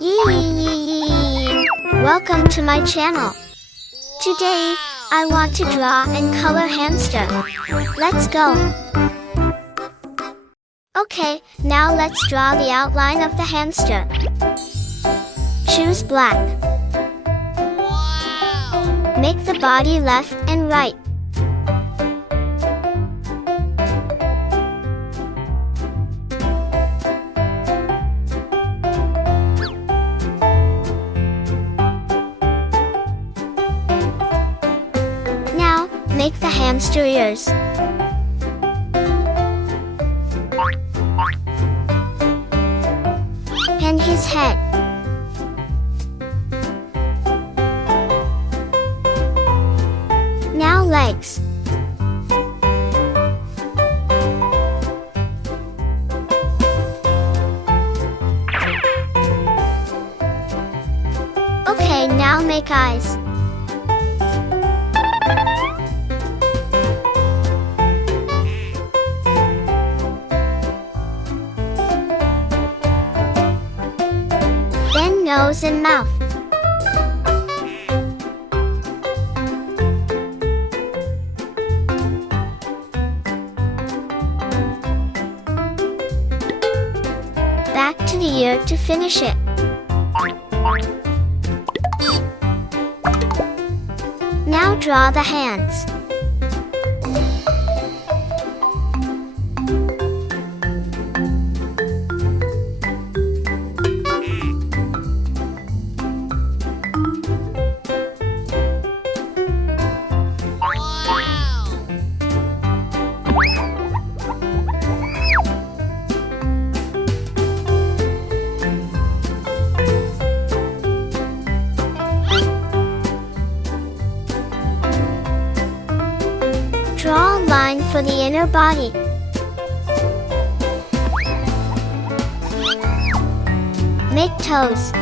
Yee! Welcome to my channel. Today, I want to draw and color hamster. Let's go. Okay, now let's draw the outline of the hamster. Choose black. Make the body left and right. Now, make the hamster ears. And his head. Now legs. Okay, now make eyes. Then nose and mouth. Back to the ear to finish it. Now draw the hands. Draw a line for the inner body. Make toes.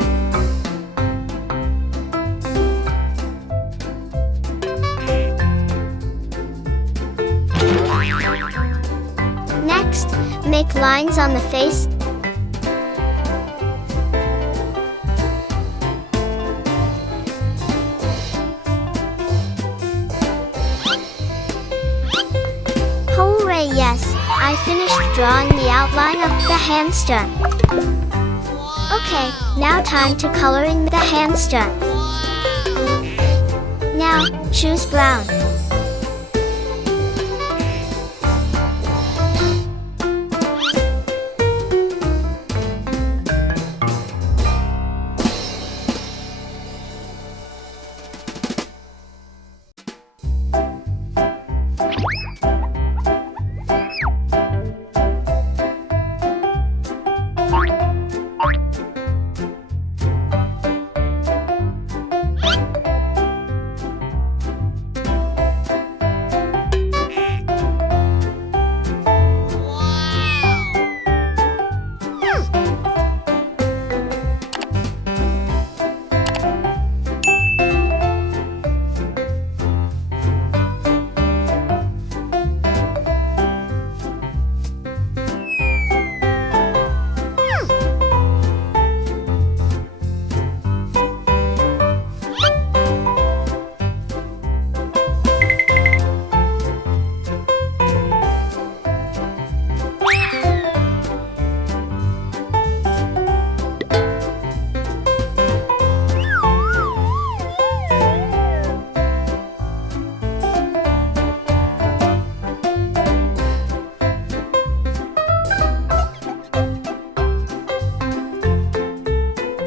Next, make lines on the face. Hooray, yes! I finished drawing the outline of the hamster. Okay, now time to color in the hamster. Now, choose brown.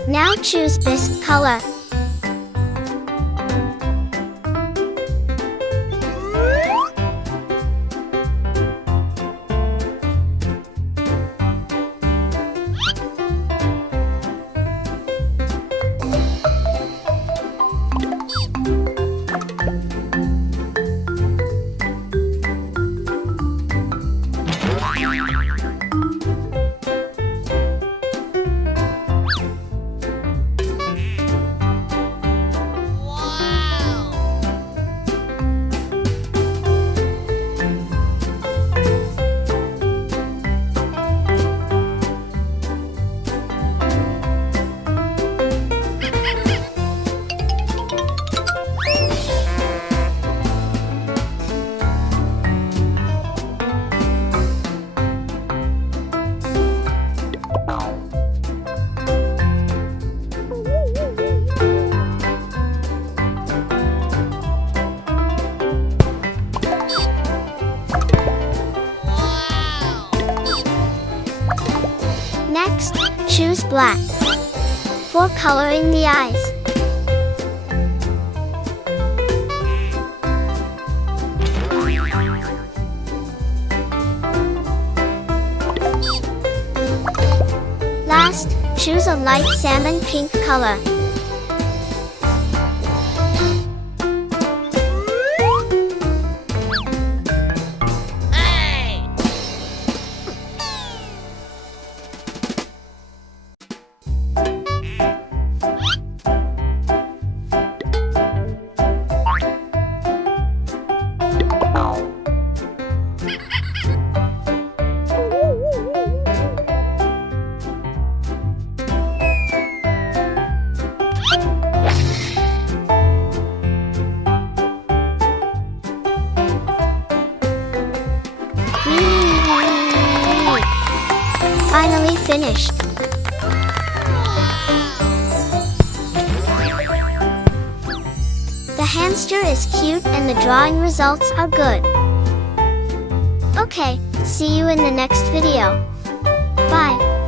Now choose this color. Next, choose black for coloring the eyes. Last, choose a light salmon pink color. Finally finished. The hamster is cute and the drawing results are good. Okay, see you in the next video. Bye.